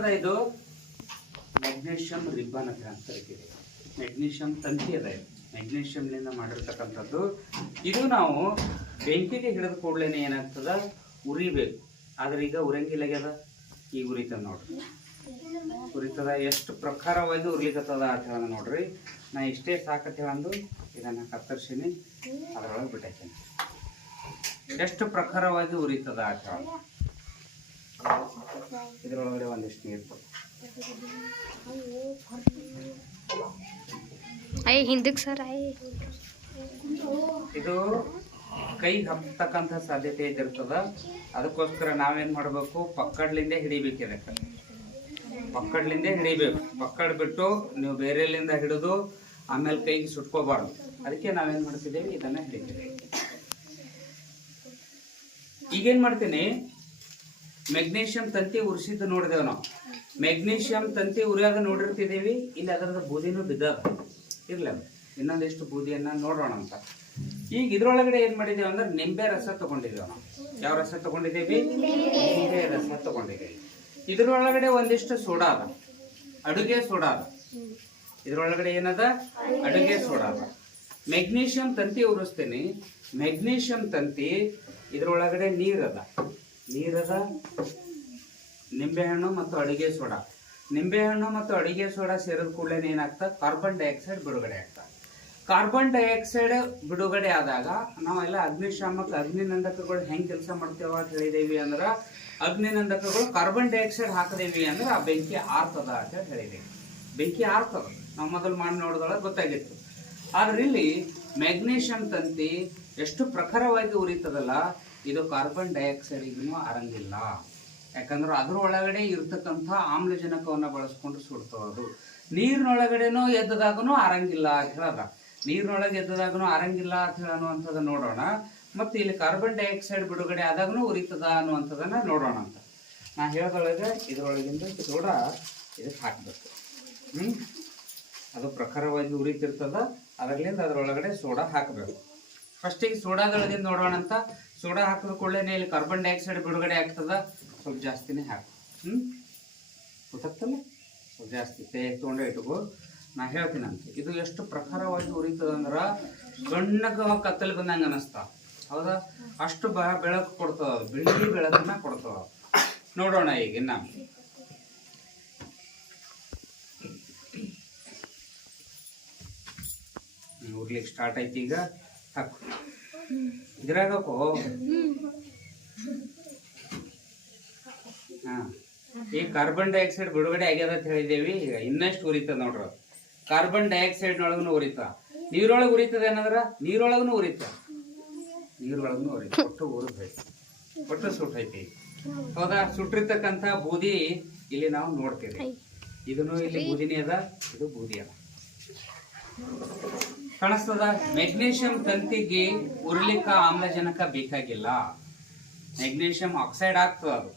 ಏನದ ಇದು magnesium ribbon ಅಂತ ಕರಿತೀವಿ. ಮೆಗ್ನೀಷಿಯಂ ತಂತಿ ಅದ, ಮೆಗ್ನೀಷಿಯಂನಿಂದ ಮಾಡಿರ್ತಕ್ಕಂಥದ್ದು. ಇದು ನಾವು ಬೆಂಕಿಗೆ ಹಿಡಿದ ಕೂಡಲೇ ಏನಾಗ್ತದ, ಉರಿಬೇಕು. ಆದ್ರೆ ಈಗ ಉರಂಗಿಲ್ಲಾಗ್ಯದ, ಈಗ ಉರಿತದ ನೋಡ್ರಿ, ಉರಿತದ. ಎಷ್ಟು ಪ್ರಖರವಾಗಿ ಉರ್ಲಿಕ್ಕತ್ತದ ಅಂತ ಹೇಳ ನೋಡ್ರಿ. ನಾ ಇಷ್ಟೇ ಸಾಕತ್ ಹೇಳಂದು ಇದನ್ನ ಕತ್ತರಿಸಿನಿ, ಅದರೊಳಗೆ ಬಿಟ್ಟಾಕೇನಿ. ಎಷ್ಟು ಪ್ರಖರವಾಗಿ ಉರಿತದ ಅಂತ ಹೇಳ. ಇದ್ರೊಳಗಡೆ ಒಂದಿಷ್ಟು ನೀರು ಹಿಂದಕ್ಕೆ ಸರ್. ಇದು ಕೈಗೆ ಹತ್ತಕ್ಕಂಥ ಸಾಧ್ಯತೆ ಇದಿರ್ತದ. ಅದಕ್ಕೋಸ್ಕರ ನಾವೇನ್ ಮಾಡ್ಬೇಕು, ಪಕ್ಕಡ್ಲಿಂದ ಹಿಡಿಬೇಕು. ಇದಕ್ಕೆ ಪಕ್ಕಡ್ಲಿಂದ ಹಿಡಿಬೇಕು. ಪಕ್ಕಡ್ ಬಿಟ್ಟು ನೀವು ಬೇರೆಲ್ಲಿಂದ ಹಿಡಿದು ಆಮೇಲೆ ಕೈಗೆ ಸುಟ್ಕೋಬಾರ್ದು. ಅದಕ್ಕೆ ನಾವೇನ್ ಮಾಡ್ತಿದ್ದೇವೆ, ಇದನ್ನ ಹಿಡಿತೀವಿ. ಈಗೇನ್ ಮಾಡ್ತೀನಿ, ಮೆಗ್ನೀಷಿಯಂ ತಂತಿ ಉರಿಸಿದ್ದು ನೋಡಿದೇವ್ ನಾವು. ಮೆಗ್ನೀಷಿಯಂ ತಂತಿ ಉರಿಯಾಗ ನೋಡಿರ್ತಿದ್ದೀವಿ. ಇಲ್ಲಿ ಅದರದ ಬೂದಿನೂ ಬಿದ್ದದ, ಇರ್ಲ ಇನ್ನೊಂದಿಷ್ಟು ಬೂದಿಯನ್ನ ನೋಡೋಣ ಅಂತ. ಈಗ ಇದ್ರೊಳಗಡೆ ಏನ್ ಮಾಡಿದೇವೆ ಅಂದ್ರೆ ನಿಂಬೆ ರಸ ತಗೊಂಡಿದ್ದೇವೆ ನಾವು. ಯಾವ ರಸ ತಗೊಂಡಿದ್ದೇವೆ? ನಿಂಬೆ ರಸ ತಗೊಂಡಿದ್ದೇವೆ. ಇದ್ರೊಳಗಡೆ ಒಂದಿಷ್ಟು ಸೋಡಾ ಅದ, ಅಡುಗೆ ಸೋಡಾ ಅದ. ಇದ್ರೊಳಗಡೆ ಏನದ? ಅಡುಗೆ ಸೋಡಾ ಅದ. ಮೆಗ್ನೀಷಿಯಂ ತಂತಿ ಉರಿಸ್ತೀನಿ. ಮೆಗ್ನೀಷಿಯಂ ತಂತಿ ಇದ್ರೊಳಗಡೆ ನೀರದ, ನಿಂಬೆಹಣ್ಣು ಮತ್ತು ಅಡುಗೆ ಸೋಡಾ. ನಿಂಬೆಹಣ್ಣು ಮತ್ತು ಅಡುಗೆ ಸೋಡಾ ಸೇರಿದ ಕೂಡಲೇ ಏನಾಗ್ತದೆ, ಕಾರ್ಬನ್ ಡೈಆಕ್ಸೈಡ್ ಬಿಡುಗಡೆ ಆಗ್ತದೆ. ಕಾರ್ಬನ್ ಡೈಆಕ್ಸೈಡ್ ಬಿಡುಗಡೆ ಆದಾಗ ನಾವೆಲ್ಲ ಅಗ್ನಿಶಾಮಕ ಅಗ್ನಿನಂದಕಗಳು ಹೆಂಗ್ ಕೆಲಸ ಮಾಡ್ತೇವ ಅಂತ ಹೇಳಿದೇವಿ ಅಂದ್ರ, ಅಗ್ನಿನಂದಕಗಳು ಕಾರ್ಬನ್ ಡೈಆಕ್ಸೈಡ್ ಹಾಕದೇವಿ ಅಂದ್ರೆ ಆ ಬೆಂಕಿ ಆರ್ತದ ಅಂತ ಹೇಳಿದೇವಿ. ಬೆಂಕಿ ಆರ್ತದ, ನಾವು ಮೊದಲು ಮಾಡಿ ನೋಡಿದೊಳಗೆ ಗೊತ್ತಾಗಿತ್ತು. ಆದ್ರೆ ಇಲ್ಲಿ ಮೆಗ್ನೀಷಿಯಂ ತಂತಿ ಎಷ್ಟು ಪ್ರಖರವಾಗಿ ಉರಿತದಲ್ಲ, ಇದು ಕಾರ್ಬನ್ ಡೈಆಕ್ಸೈಡ್ಗೂ ಅರಂಗಿಲ್ಲ. ಯಾಕಂದ್ರೆ ಅದ್ರ ಒಳಗಡೆ ಇರ್ತಕ್ಕಂಥ ಆಮ್ಲಜನಕವನ್ನ ಬಳಸ್ಕೊಂಡು ಸುಡ್ತವದು. ನೀರಿನೊಳಗಡೆನೂ ಎದ್ದದಾಗನು ಅರಂಗಿಲ್ಲ ಅಂತ ಹೇಳದ. ನೀರಿನೊಳಗೆ ಎದ್ದದಾಗನು ಅರಂಗಿಲ್ಲ ಅಂತ ಹೇಳುವಂಥದ್ದು ನೋಡೋಣ. ಮತ್ತೆ ಇಲ್ಲಿ ಕಾರ್ಬನ್ ಡೈಆಕ್ಸೈಡ್ ಬಿಡುಗಡೆ ಆದಾಗನು ಉರಿತದ ಅನ್ನುವಂಥದ್ದನ್ನ ನೋಡೋಣ ಅಂತ ನಾ ಹೇಳ್ದೊಳಗೆ. ಇದ್ರೊಳಗಿಂದ ಸೋಡಾ ಇದಕ್ಕೆ ಹಾಕ್ಬೇಕು. ಅದು ಪ್ರಖರವಾಗಿ ಉರಿತಿರ್ತದ, ಅದರಲ್ಲಿಂದ ಅದರೊಳಗಡೆ ಸೋಡಾ ಹಾಕಬೇಕು. ಫಸ್ಟಿಗೆ ಸೋಡಾದೊಳಗಿಂದ ನೋಡೋಣ ಅಂತ. ಸೋಡಾ ಹಾಕಿದ ಕೂಡಲೇ ಇಲ್ಲಿ ಕಾರ್ಬನ್ ಡೈಆಕ್ಸೈಡ್ ಬಿಡುಗಡೆ ಆಗ್ತದ. ಸ್ವಲ್ಪ ಜಾಸ್ತಿನೇ ಹಾಕು. ಗೊತ್ತಾಗ್ತಲ್ಲ, ಸ್ವಲ್ಪ ಜಾಸ್ತಿ ತೊಗೊಂಡೆ ಇಟ್ಕೋ. ನಾ ಹೇಳ್ತೀನಿ ಅಂತ. ಇದು ಎಷ್ಟು ಪ್ರಖರವಾಗಿ ಉರಿತದ ಅಂದ್ರ ಗಣ್ಣಗ ಕತ್ತಲು ಬಂದಂಗ ಅನಸ್ತಾ, ಹೌದಾ? ಅಷ್ಟು ಬೆಳಕು ಕೊಡ್ತದ, ಬಿಳಿ ಬೆಳಕನ್ನ ಕೊಡ್ತದ. ನೋಡೋಣ ಈಗ ಇನ್ನ. ಉರ್ಲಿಕ್ಕೆ ಸ್ಟಾರ್ಟ್ ಐತಿ ಈಗ. ಹಾಕು ಇದ್ರಾಗಕ್ಕೋ. ಈ ಕಾರ್ಬನ್ ಡೈಆಕ್ಸೈಡ್ ಬಿಡುಗಡೆ ಆಗ್ಯದ ಅಂತ ಹೇಳಿದೇವಿ. ಈಗ ಇನ್ನಷ್ಟು ಉರಿತದ ನೋಡ್ರ. ಕಾರ್ಬನ್ ಡೈಆಕ್ಸೈಡ್ ನೊಳಗನು ಉರಿತ, ನೀರೊಳಗೆ ಉರಿತದ ಏನಂದ್ರ ನೀರೊಳಗನು ಉರಿತ, ನೀರೊಳಗನು ಉರಿತ. ಒಟ್ಟು ಉರಿದೈತಿ, ಒಟ್ಟು ಸುಟ್ಟೈತಿ, ಹೌದಾ? ಸುಟ್ಟಿರ್ತಕ್ಕಂಥ ಬೂದಿ ಇಲ್ಲಿ ನಾವು ನೋಡ್ತೀವಿ. ಇದನ್ನು ಇಲ್ಲಿ ಬೂದಿನೇ ಅದ, ಇದು ಬೂದಿ ಅದ, ಕಾಣಿಸ್ತದ. ಮೆಗ್ನೀಷಿಯಂ ತಂತಿಗೆ ಉರ್ಲಿಕ್ಕ ಆಮ್ಲಜನಕ ಬೇಕಾಗಿಲ್ಲ. ಮೆಗ್ನೀಷಿಯಂ ಆಕ್ಸೈಡ್ ಆಗ್ತದ ಅದು.